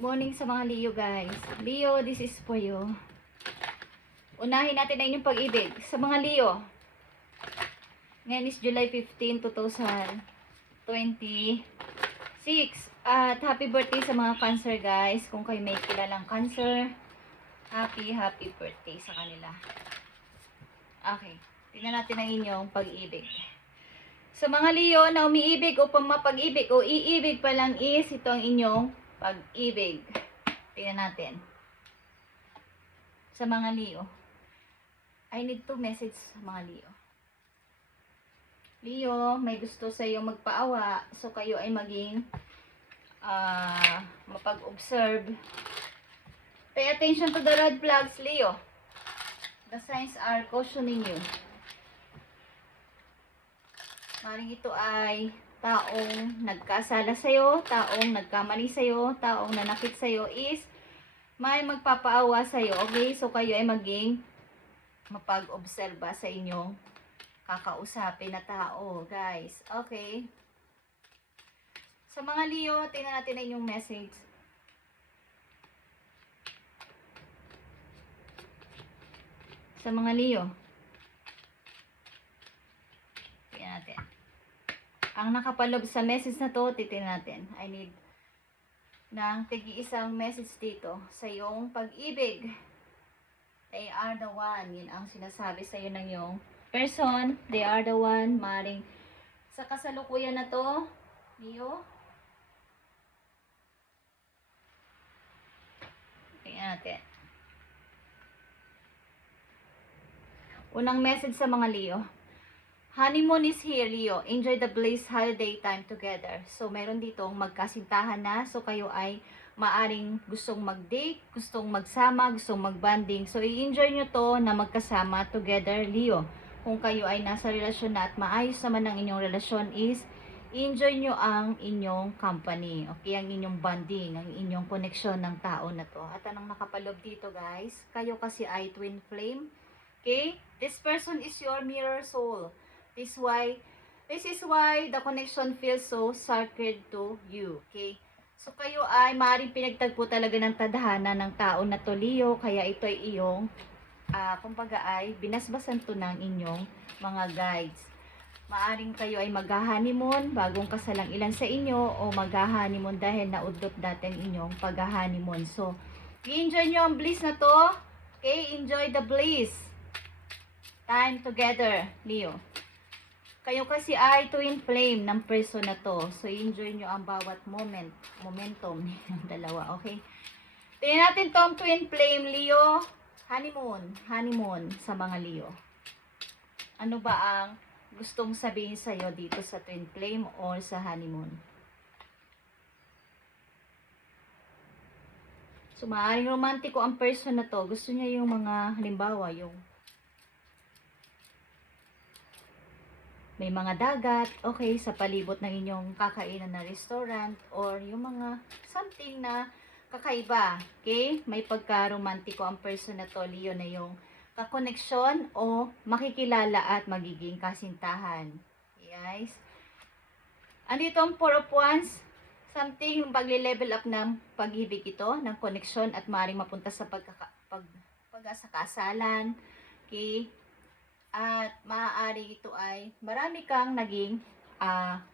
Morning sa mga Leo guys. Leo, this is for you. Unahin natin na inyong pag-ibig. Sa mga Leo, ngayon is July 15, 2026. At happy birthday sa mga Cancer guys. Kung kayo may kilalang Cancer, happy birthday sa kanila. Okay, tingnan natin ang inyong pag-ibig. Sa mga Leo na umiibig o pamapag-ibig o iibig pa lang is ito ang inyong pag-ibig. Tingnan natin. Sa mga Leo. I need to message sa mga Leo. Leo, may gusto sa iyo magpaawa. So kayo ay maging mapag-observe. Pay attention to the red flags, Leo. The signs are cautioning you. Maring ito ay taong nagkasala sa'yo, taong nagkamali sa'yo, taong nanakit sa'yo is may magpapaawa sa'yo. Okay? So kayo ay maging mapag-obserba sa inyong kakausapin na tao, guys. Okay? Sa mga Leo, tingnan natin na inyong message. Sa mga Leo. Tingnan natin. Ang nakapalob sa message na to, titingnan natin. I need ng tigi-isang message dito sa iyong pag-ibig. They are the one. Yun ang sinasabi sa iyo ng iyong person. They are the one. Maring sa kasalukuyan na to, Leo. Tingnan natin. Unang message sa mga Leo. Honeymoon is here, Leo. Enjoy the bliss holiday time together. So, meron ditong magkasintahan na. So, kayo ay maaring gustong mag-date, gustong magsama, gustong mag-bonding. So, i-enjoy nyo to na magkasama together, Leo. Kung kayo ay nasa relasyon na at maayos naman ang inyong relasyon is, enjoy nyo ang inyong company. Okay, ang inyong bonding, ang inyong connection ng tao na to. At anong nakapalob dito, guys? Kayo kasi ay twin flame. Okay? This person is your mirror soul. This is why the connection feels so sacred to you. Okay? So kayo ay maaaring pinagtagpo talaga ng tadhana ng tao na to, Leo. Kaya ito ay iyong, kumbaga ay binasbasan to ng inyong mga guides. Maaaring kayo ay mag-honeymoon, bagong kasalang ilan sa inyo, o mag-honeymoon dahil naudlot dati ang inyong pag-honeymoon. So, i-enjoy nyo ang bliss na to. Okay? Enjoy the bliss. Time together, Leo. Kayo kasi ay twin flame ng person na to. So, enjoy nyo ang bawat momentum ng dalawa. Okay? Tingnan natin tong twin flame, Leo. Honeymoon sa mga Leo. Ano ba ang gustong sabihin sa'yo dito sa twin flame or sa honeymoon? So, maaaring romantiko ang person na to. Gusto niya yung mga, halimbawa, yung may mga dagat, okay, sa palibot ng inyong kakainan na restaurant or yung mga something na kakaiba, okay? May pagka-romantiko ang person na to, Leo, na yung kakoneksyon o makikilala at magiging kasintahan. Okay, guys? Andito ang Four of Wands, something pag-level up ng pag-ibig ito, ng koneksyon at maaaring mapunta sa pag-asakasalan, okay? At maaari ito ay marami kang naging,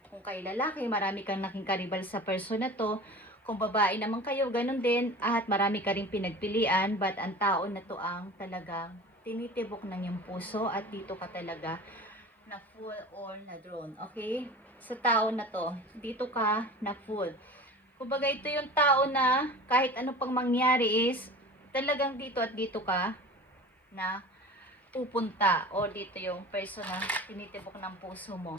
kung kayo lalaki, marami kang naging karibal sa person na to. Kung babae naman kayo, ganun din. At marami ka rin pinagpilian, but ang tao na to ang talagang tinitibok ng iyong puso at dito ka talaga na full or na drawn. Okay? Sa tao na to, dito ka na full. Kumbaga ito yung tao na kahit ano pang mangyari is talagang dito at dito ka na pupunta o dito yung person na tinitibok ng puso mo.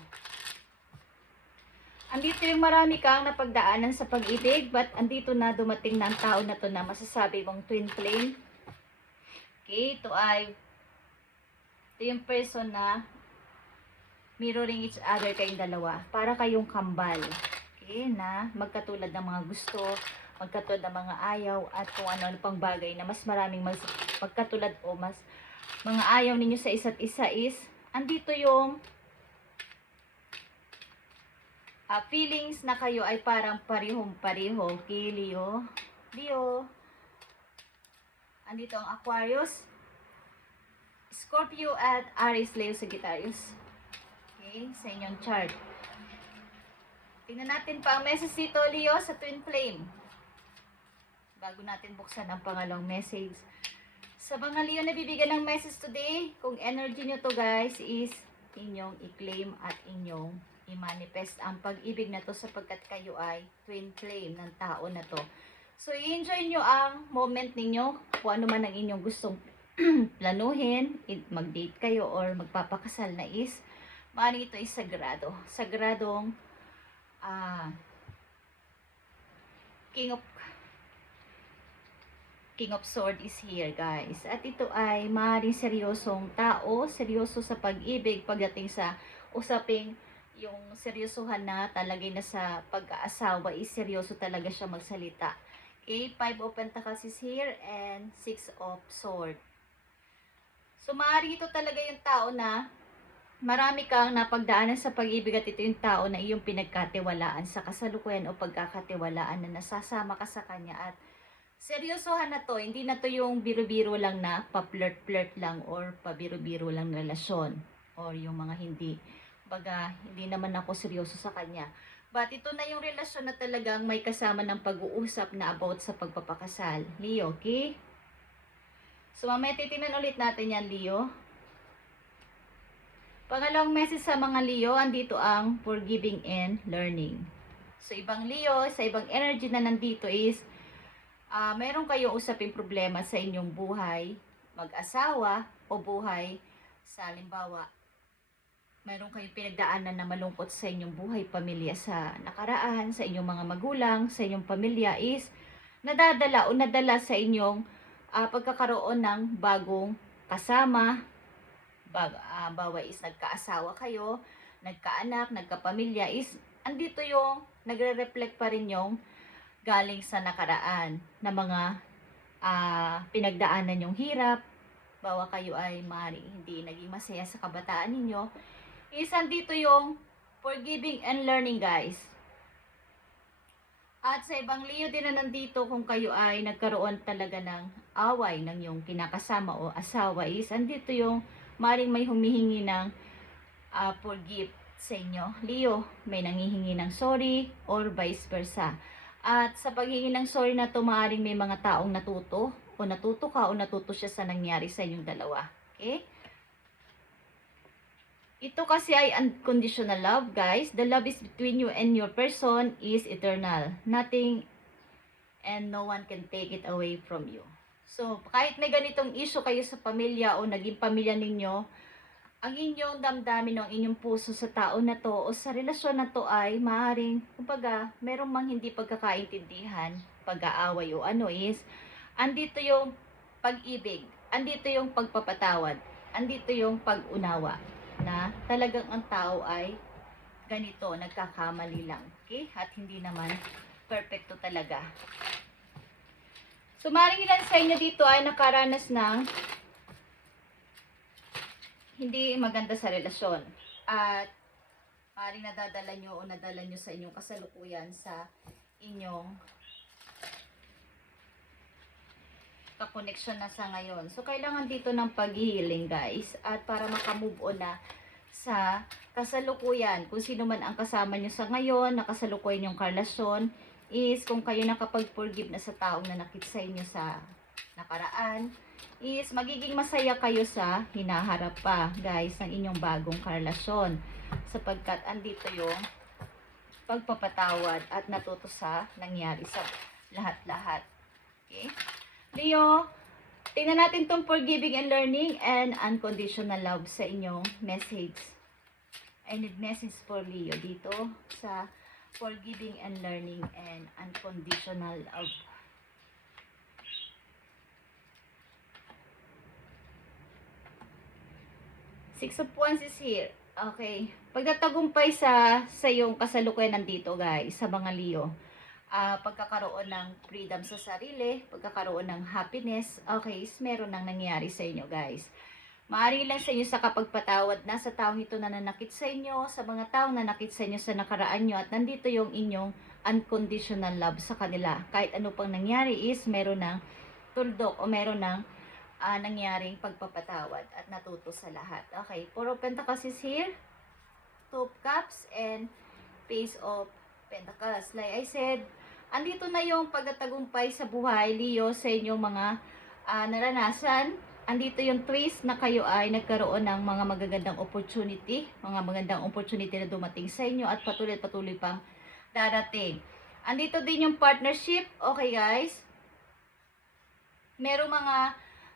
Andito yung marami kang napagdaanan sa pag-ibig, but andito na dumating na ang tao na to na masasabi mong twin flame. Okay, ito yung person na mirroring each other kayong dalawa. Para kayong kambal. Okay, na magkatulad ng mga gusto, magkatulad ng mga ayaw, at kung ano pang bagay na mas maraming magkatulad o mas mga ayaw ninyo sa isa't isa is, andito yung feelings na kayo ay parang parehong-pareho, okay, Leo? Leo. Andito ang Aquarius, Scorpio at Aries, Leo, Sagittarius. Okay, sa inyong chart. Tingnan natin pa ang message dito, Leo, sa Twin Flame. Bago natin buksan ang pangalawang message. Sa mga Leo na bibigyan ng message today, kung energy nyo to guys is inyong i-claim at inyong i-manifest ang pag-ibig na to sapagkat kayo ay Twin Flame ng tao na to. So, i-enjoy nyo ang moment ninyo, kung ano man ang inyong gustong planuhin, mag-date kayo or magpapakasal na is, maaaring ito ay sagrado. Sagradong King of Swords is here, guys. At ito ay maaaring seryosong tao, seryoso sa pag-ibig pagdating sa usaping yung seryosohan na talagay na sa pag-aasawa is seryoso talaga siya magsalita. Okay, 5 of Pentacles is here and 6 of Swords. So, maaari ito talaga yung tao na marami kang napagdaanan sa pag-ibig at ito yung tao na iyong pinagkatiwalaan sa kasalukuyan o pagkakatiwalaan na nasasama ka sa kanya at seryosohan na to. Hindi na to yung biro-biro lang na pa-flirt-flirt lang or pabiro-biro lang na relasyon or yung mga hindi. Baga, hindi naman ako seryoso sa kanya. But ito na yung relasyon na talagang may kasama ng pag-uusap na about sa pagpapakasal. Leo, okay? So, mamaya titingnan ulit natin yan, Leo. Pangalawang message sa mga Leo, andito ang forgiving and learning. So, ibang Leo, sa ibang energy na nandito is, meron kayong usaping problema sa inyong buhay, mag-asawa, o buhay, sa halimbawa, meron kayong pinagdaanan na malungkot sa inyong buhay, pamilya sa nakaraan, sa inyong mga magulang, sa inyong pamilya is, nadadala o nadala sa inyong pagkakaroon ng bagong kasama, bawa is nagkaasawa kayo, nagkaanak, nagkapamilya is, andito yung nagre-reflect pa rin yung galing sa nakaraan na mga pinagdaanan yung hirap, bawa kayo ay maaaring hindi naging masaya sa kabataan ninyo, is andito yung forgiving and learning, guys. At sa ibang Leo din na nandito, kung kayo ay nagkaroon talaga ng away ng yung kinakasama o asawa is, andito yung maaaring may humihingi ng forgive sa inyo. Leo, may nanghihingi ng sorry or vice versa. At sa paghingi ng sorry na to, maaaring may mga taong natuto o natuto ka o natuto siya sa nangyari sa inyong dalawa. Okay? Ito kasi ay unconditional love, guys. The love is between you and your person is eternal. Nothing and no one can take it away from you. So, kahit may ganitong issue kayo sa pamilya o naging pamilya ninyo, ang inyong damdamin o ang inyong puso sa tao na to o sa relasyon na to ay maaaring, kumbaga, merong mang hindi pagkakaintindihan, pag-aaway o ano is, andito yung pag-ibig, andito yung pagpapatawad, andito yung pag-unawa na talagang ang tao ay ganito, nagkakamali lang. Okay? At hindi naman perfecto talaga. So, maaaring ilan sa inyo dito ay nakaranas ng hindi maganda sa relasyon. At maaaring nadadala nyo o nadala nyo sa inyong kasalukuyan sa inyong ka-connection na sa ngayon. So, kailangan dito ng pag-healing, guys. At para makamove on na sa kasalukuyan, kung sino man ang kasama nyo sa ngayon, nakasalukuyan yung karelasyon, is kung kayo nakapag-forgive na sa taong nanakit sa inyo sa nakaraan, is magiging masaya kayo sa hinaharap pa, guys, ng inyong bagong karelasyon. Sapagkat andito yung pagpapatawad at natuto sa nangyari sa lahat-lahat. Okay? Leo, tingnan natin tong forgiving and learning and unconditional love sa inyong message. I need message for Leo dito sa forgiving and learning and unconditional love. Six of Wands is here. Okay. Pagtatagumpay sa yung kasalukuyan nandito, guys, sa mga Leo. Pagkakaroon ng freedom sa sarili, pagkakaroon ng happiness, okay, meron nang nangyari sa inyo, guys. Maaari lang sa inyo sa kapagpatawad na sa taong ito na nanakit sa inyo, sa mga taong nanakit sa inyo sa nakaraan nyo, at nandito yung inyong unconditional love sa kanila. Kahit ano pang nangyari is meron ng tuldok o meron ng nangyaring pagpapatawad at natuto sa lahat. Okay, 4 of Pentacles is here, 2 of Cups, and Page of Pentacles. Like I said, andito na yung pagtatagumpay sa buhay, Leo, sa inyong mga naranasan. Andito yung twist na kayo ay nagkaroon ng mga magagandang opportunity na dumating sa inyo at patuloy pang darating. Andito din yung partnership. Okay guys, merong mga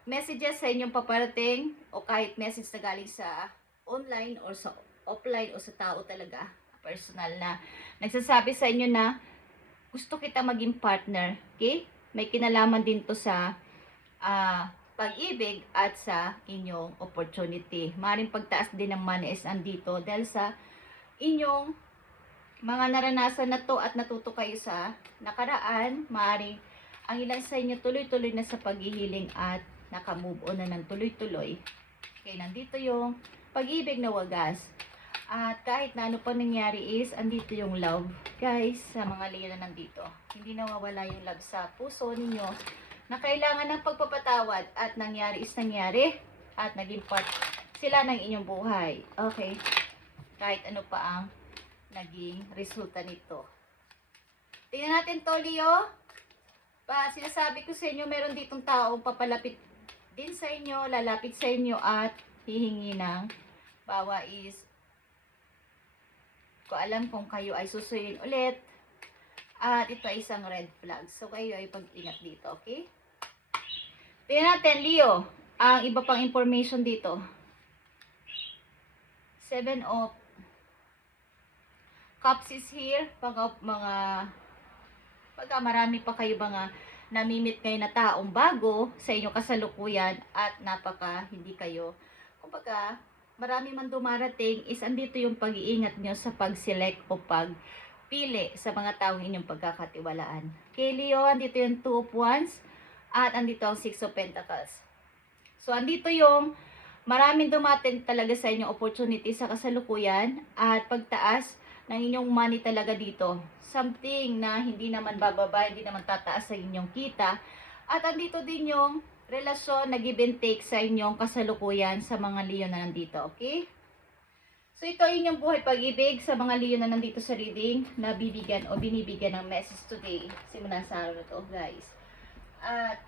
messages sa inyong paparating o kahit message na galing sa online or sa offline o sa tao talaga, personal, na nagsasabi sa inyo na gusto kita maging partner. Okay? May kinalaman din to sa pag-ibig at sa inyong opportunity. Maring pagtaas din ng money is andito dahil sa inyong mga naranasan na to at natuto kayo sa nakaraan. Maring ang ilan sa inyo tuloy-tuloy na sa paghihiling at naka-move on na ng tuloy-tuloy. Okay, nandito yung pag-ibig na wagas. At kahit na ano pa nangyari is, andito yung love. Guys, sa mga Leo na nandito, hindi nawawala yung love sa puso ninyo na kailangan ng pagpapatawad at nangyari is nangyari at naging part sila ng inyong buhay. Okay, kahit ano pa ang naging resulta nito. Tingnan natin to, Leo. Sinasabi ko sa inyo, meron ditong taong papalapit din sa inyo, lalapit sa inyo at hihingi ng bawa is ko alam kung kayo ay susuyin ulit. At ito ay isang red flag. So kayo ay pag-ingat dito, okay? Tingnan natin, Leo, ang iba pang information dito. 7 of Cups is here. Pagka marami pa kayo mga namimit kayo na taong bago sa inyong kasalukuyan at hindi kayo, kumbaga, marami man dumarating is andito yung pag-iingat nyo sa pag-select o pagpili sa mga taong inyong pagkakatiwalaan. Kay Leo, andito yung 2 of Wands at andito ang 6 of Pentacles. So, andito yung maraming dumating talaga sa inyong opportunity sa kasalukuyan at pagtaas ng inyong money talaga dito. Something na hindi naman bababa, hindi naman tataas sa inyong kita. At andito din yung relasyon na give and take sa inyong kasalukuyan sa mga Leo na nandito, okay? So ito ay inyong buhay pag-ibig sa mga Leo na nandito sa reading na bibigyan o binibigyan ng message today. Simulan sa araw na to, guys. At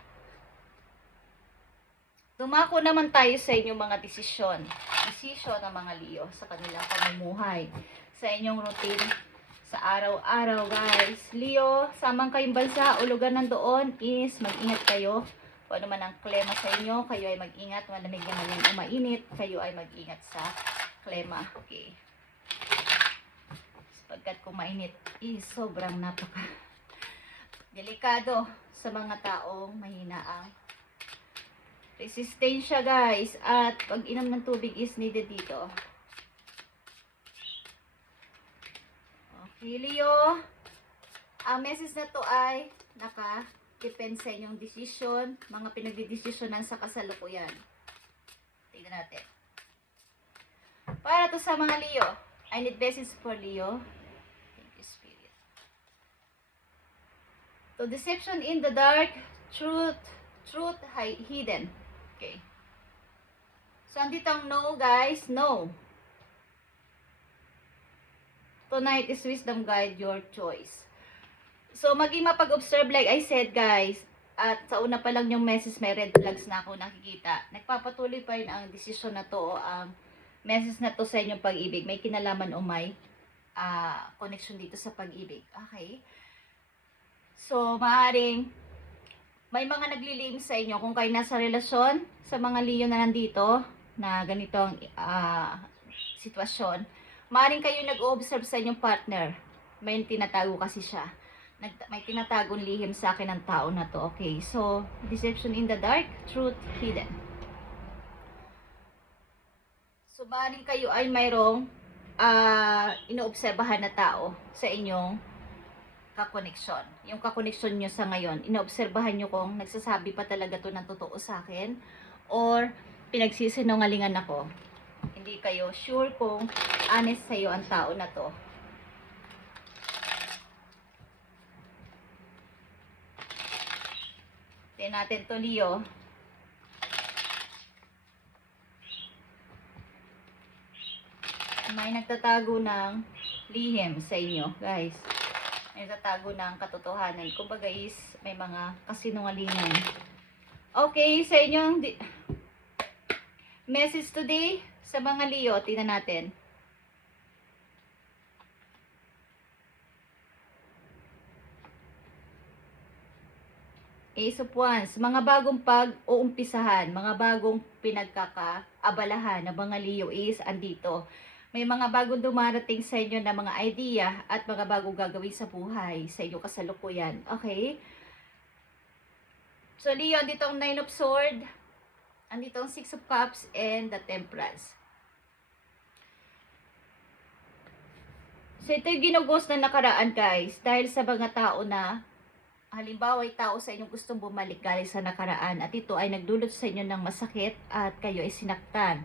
dumako naman tayo sa inyong mga desisyon ng mga Leo sa kanilang pamumuhay, sa inyong routine sa araw-araw, guys. Leo, samang kayong bansa o lugar nandoon is mag-ingat kayo. Kung ano man ang klema sa inyo, kayo ay mag-ingat. Malamig na ngayon o mainit, kayo ay mag-ingat sa klema. Okay. Pagkat kung mainit is sobrang delikado sa mga taong mahina ang resistensya, guys. At pag-inom ng tubig is needed dito. Okay, Leo. Ang message na to ay depend sa inyong desisyon, mga pinagdidesisyonan sa kasalukuyan. Tingnan natin. Para to sa mga Leo. I need message for Leo. Thank you, Spirit. So, deception in the dark, truth hidden. Okay. So, andito ang no, guys. No. Tonight is wisdom guide your choice. So, maging mapag-observe like I said, guys. At sa una pa lang yung message, may red flags na ako nakikita. Nagpapatuloy pa rin ang desisyon na to o ang message na to sa inyong pag-ibig. May kinalaman o may connection dito sa pag-ibig. Okay? So, maaring may mga naglilihim sa inyo kung kayo nasa relasyon sa mga Leo na nandito na ganitong sitwasyon. Maaring kayo nag-observe sa inyong partner. May tinatago kasi siya. May tinatagong lihim sa akin ng tao na to. Okay, so, deception in the dark, truth hidden. So, maaring kayo ay mayroong inoobserbahan na tao sa inyong kakoneksyon. Yung kakoneksyon nyo sa ngayon, inoobserbahan nyo kung nagsasabi pa talaga to ng totoo sa akin or pinagsisinungalingan ako. Hindi kayo sure kung honest sa'yo ang tao na to. Tingnan natin to, Leo. May nagtatago ng lihim sa inyo, guys. May nagtatago ng katotohanan. Kumbaga is, may mga kasinungalingan. Okay, sa inyong message today sa mga Leo, tingnan natin. Ace of Wands, mga bagong pag-uumpisahan, mga bagong pinagkakaabalahan ng mga Leo is andito. May mga bagong dumarating sa inyo na mga idea at mga bagong gagawin sa buhay sa inyo kasalukuyan. Okay? So Leo, andito ang Nine of Swords, andito ang Six of Cups, and the Temperance. So ito yung ginugos na nakaraan, guys, dahil sa mga tao na halimbawa ay tao sa inyong gustong bumalik galing sa nakaraan at ito ay nagdulot sa inyo ng masakit at kayo ay sinaktan.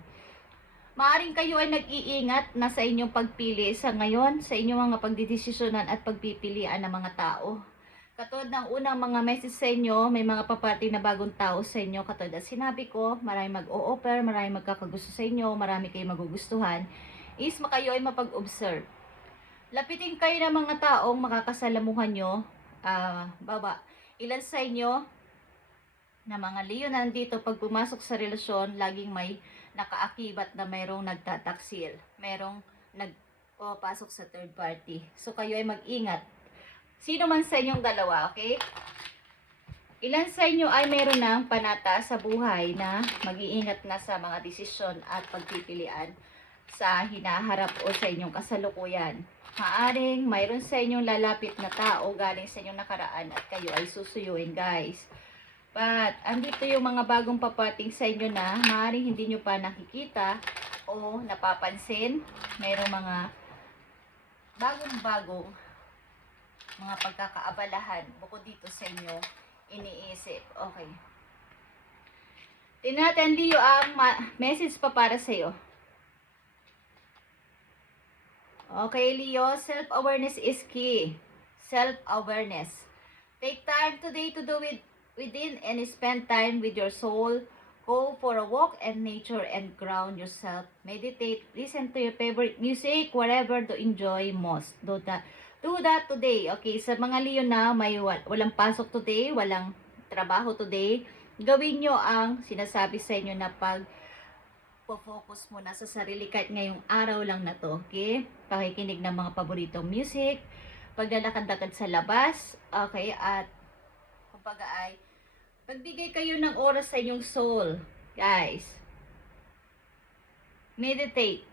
Maaring kayo ay nag-iingat na sa inyong pagpili sa ngayon, sa inyong mga pagdidesisyonan at pagpipilian ng mga tao. Katulad ng unang mga message sa inyo, may mga paparating na bagong tao sa inyo. Katulad na sinabi ko, marami mag-o-offer, marami magkakagusto sa inyo, marami kayo magugustuhan. Is kayo ay mapag-observe. Lapitin kayo ng mga taong makakasalamuhan nyo. Ilan sa inyo na mga Leo na nandito, pag pumasok sa relasyon, laging may nakaakibat na mayroong nagtataksil, mayroong nagpasok sa third party. So kayo ay mag-ingat. Sino man sa inyong dalawa, okay? Ilan sa inyo ay mayroon ng panata sa buhay na mag-iingat na sa mga desisyon at pagpipilian sa hinaharap o sa inyong kasalukuyan. Maaring mayroon sa inyong lalapit na tao galing sa inyong nakaraan at kayo ay susuyuin, guys. But andito yung mga bagong papating sa inyo na maaring hindi nyo pa nakikita o napapansin. Mayroong mga bagong-bagong mga pagkakaabalahan bukod dito sa inyo iniisip. Okay. Tingnan natin, Leo, ang message pa para sa iyo. Okay, Leo, self-awareness is key. Self-awareness. Take time today to do it within and spend time with your soul. Go for a walk in nature and ground yourself. Meditate. Listen to your favorite music, whatever to enjoy most. Do that today. Okay, sa mga Leo na may walang pasok today, walang trabaho today, gawin nyo ang sinasabi sa inyo na focus muna sa sarili kahit ngayong araw lang na to, okay? Pakikinig ng mga paboritong music, paglalakad-lakad sa labas, okay? At kumbaga ay pagbigay kayo ng oras sa inyong soul, guys. Meditate.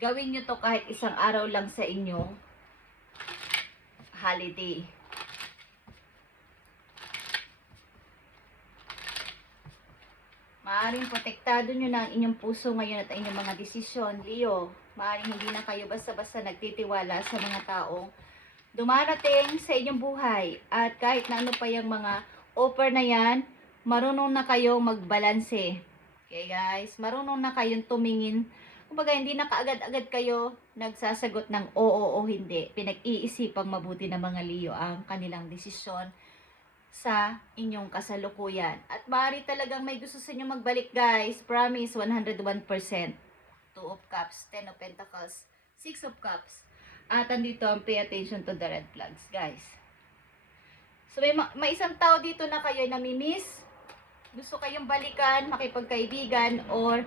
Gawin nyo to kahit isang araw lang sa inyong holiday. Maaring protektado nyo na ang inyong puso ngayon at inyong mga desisyon, Leo. Maaring hindi na kayo basta-basta nagtitiwala sa mga taong dumarating sa inyong buhay. At kahit na ano pa yung mga offer na yan, marunong na kayong magbalanse. Okay, guys? Marunong na kayong tumingin. Kumbaga, hindi na kaagad-agad kayo nagsasagot ng oo o hindi. Pinag-iisipang mabuti ng mga Leo ang kanilang desisyon sa inyong kasalukuyan. At maaari talagang may gusto sa inyo magbalik, guys. Promise, 101%. 2 of Cups, 10 of Pentacles, 6 of Cups. At andito ang pay attention to the red flags, guys. So may isang tao dito na kayo namimiss. Gusto kayong balikan, makipagkaibigan, or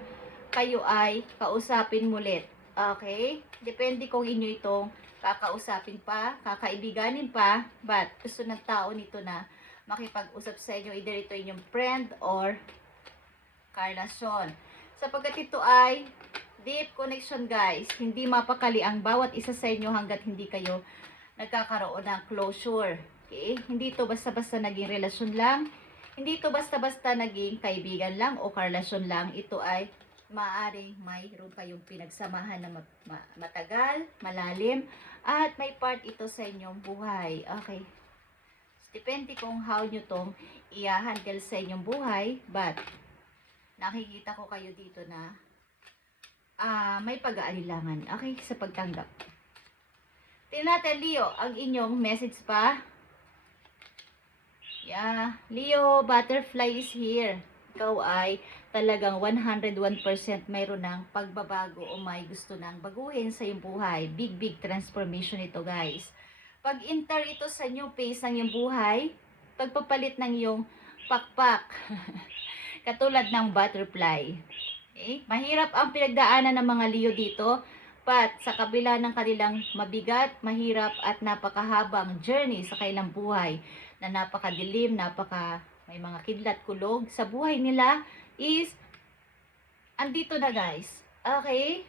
kayo ay kausapin mulit. Okay? Depende kung inyo itong kakausapin pa, kakaibiganin pa, but gusto ng tao nito na makipag-usap sa inyo, either ito inyong friend or karelasyon. Sapagkat ito ay deep connection, guys. Hindi mapakali ang bawat isa sa inyo hanggat hindi kayo nagkakaroon ng closure. Okay? Hindi ito basta-basta naging relasyon lang. Hindi ito basta-basta naging kaibigan lang o karelasyon lang. Ito ay maaaring mayroon kayong pinagsamahan na matagal, malalim, at may part ito sa inyong buhay. Okay? Depende kung how nyo tong i-handle sa inyong buhay, but nakikita ko kayo dito na may pag-aalilangan, okay, sa pagtanggap. Tingnan natin, Leo, ang inyong message pa. Yeah, Leo, butterfly is here. Ikaw ay talagang 101% mayroon ng pagbabago o may gusto nang baguhin sa iyong buhay. Big transformation ito, guys. Pag enter ito sa new phase ng iyong buhay, pagpapalit ng iyong pakpak. Katulad ng butterfly. Okay? Mahirap ang pinagdaanan ng mga Leo dito. But sa kabila ng kanilang mabigat, mahirap at napakahabang journey sa kanilang buhay na napakadilim, may mga kidlat kulog sa buhay nila is andito na, guys. Okay?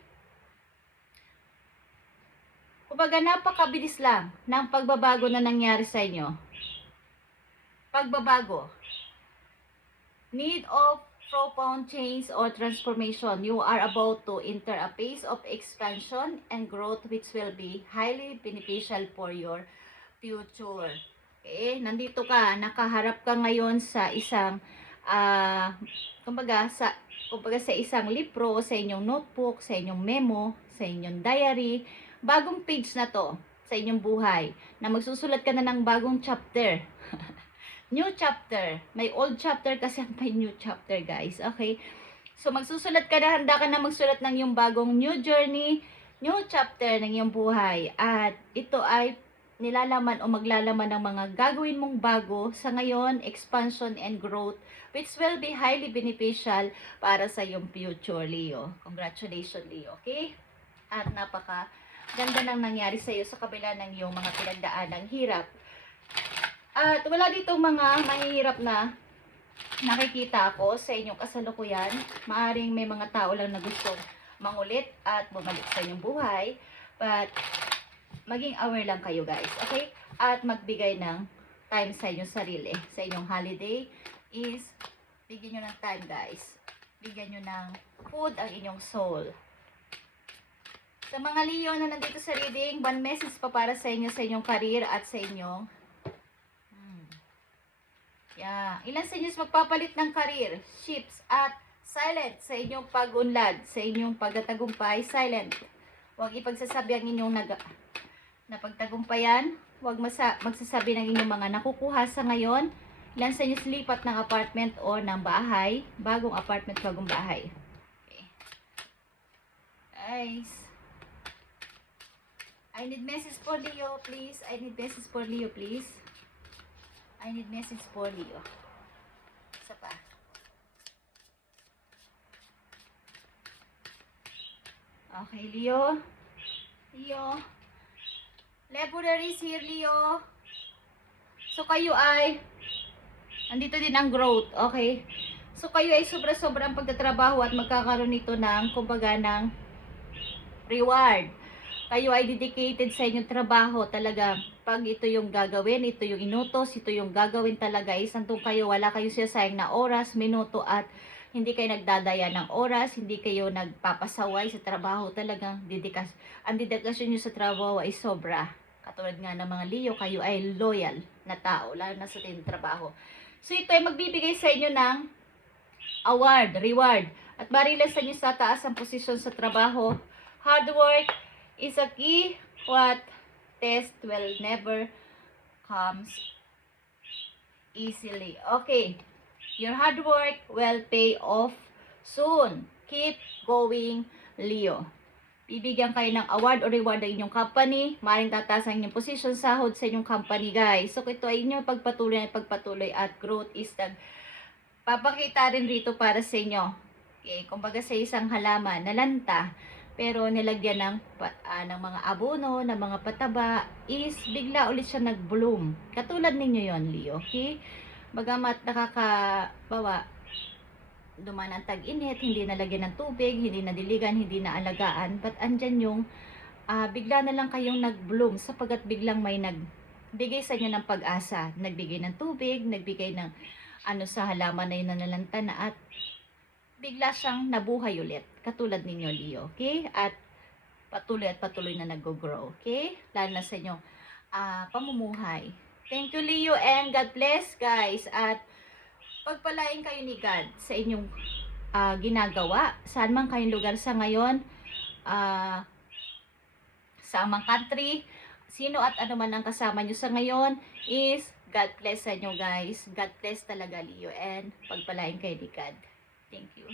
Kumbaga napakabilis lang ng pagbabago na nangyari sa inyo. Pagbabago. Need of profound change or transformation. You are about to enter a phase of expansion and growth which will be highly beneficial for your future. Okay, nandito ka, nakaharap ka ngayon sa isang kumbaga sa isang libro, sa inyong notebook, sa inyong memo, sa inyong diary, bagong page na to sa inyong buhay na magsusulat ka na ng bagong chapter. New chapter. May old chapter kasi at may new chapter, guys. Okay? So, magsusulat ka na, handa ka na magsulat ng yung bagong new journey, new chapter ng iyong buhay. At ito ay nilalaman o maglalaman ng mga gagawin mong bago sa ngayon, expansion and growth, which will be highly beneficial para sa iyong future, Leo. Congratulations, Leo. Okay? At napaka ganda nang nangyari sa iyo sa kabila ng iyong mga pinagdaan ng hirap. At wala ditong mga mahihirap na nakikita ako sa inyong kasalukuyan. Maaring may mga tao lang na gustong mangulit at bumalik sa inyong buhay. But maging aware lang kayo, guys. Okay? At magbigay ng time sa inyong sarili. Sa inyong holiday is bigyan nyo ng time, guys. Bigyan nyo ng food ang inyong soul. Sa mga Leo na nandito sa reading, one message pa para sa inyo sa inyong career at sa inyong ilan sa inyo magpapalit ng career, shifts at silent sa inyong pag-unlad, sa inyong pagtatagumpay, silent. Huwag ipagsasabi ang inyong napagtagumpayan. Huwag magsasabi ng inyong mga nakukuha sa ngayon. Ilan sa inyo lipat ng apartment o ng bahay, bagong apartment, bagong bahay. Okay. Guys, I need message for Leo, please. I need message for Leo, please. I need message for Leo. Isa pa. Okay, Leo. Leo. Laboratory is here, Leo. So, kayo ay andito din ang growth, okay? So, kayo ay sobra-sobrang pagtatrabaho at magkakaroon nito ng, kumbaga, ng reward. Kayo ay dedicated sa inyong trabaho talaga. Pag ito yung gagawin, ito yung inutos, ito yung gagawin talaga. Isang kayo, wala kayo siyasayang na oras, minuto at hindi kayo nagdadaya ng oras, hindi kayo nagpapasaway sa trabaho. Talagang ang dedikasyon nyo sa trabaho ay sobra. Katulad nga ng mga Leo, kayo ay loyal na tao, lalo na sa inyong trabaho. So ito ay magbibigay sa inyo ng award, reward. At marilas sa inyo sa taas ang posisyon sa trabaho. Hard work is a key. What test will never comes easily. Okay. Your hard work will pay off soon. Keep going, Leo. Bibigyan kayo ng award o reward ng inyong company. Maaaring tataas ang inyong position, sahod sa inyong company, guys. So, ito ay inyong pagpatuloy at growth is papakita rin rito para sa inyo. Okay. Kumbaga sa isang halaman, nalanta, pero nilagyan ng mga abono, ng mga pataba, is bigla ulit siya nag-bloom. Katulad ninyo yon, Leo. Okay? Bagamat dumaan ang tag-init, hindi nalagyan ng tubig, hindi nadiligan, hindi naalagaan, but andyan yung bigla na lang kayong nag-bloom sapagkat biglang may nagbigay sa inyo ng pag-asa. Nagbigay ng tubig, nagbigay ng sa halaman na yun na nalanta na at bigla siyang nabuhay ulit. Katulad ninyo, Leo. Okay? At patuloy na nag-grow. Okay? Lalo na sa inyong pamumuhay. Thank you, Leo, and God bless, guys. At pagpalain kayo ni God sa inyong ginagawa. Saan man kayong lugar sa ngayon, sa amang country, sino at ano man ang kasama nyo sa ngayon, is God bless sa inyo guys. God bless talaga Leo and pagpalain kay ni God. Thank you.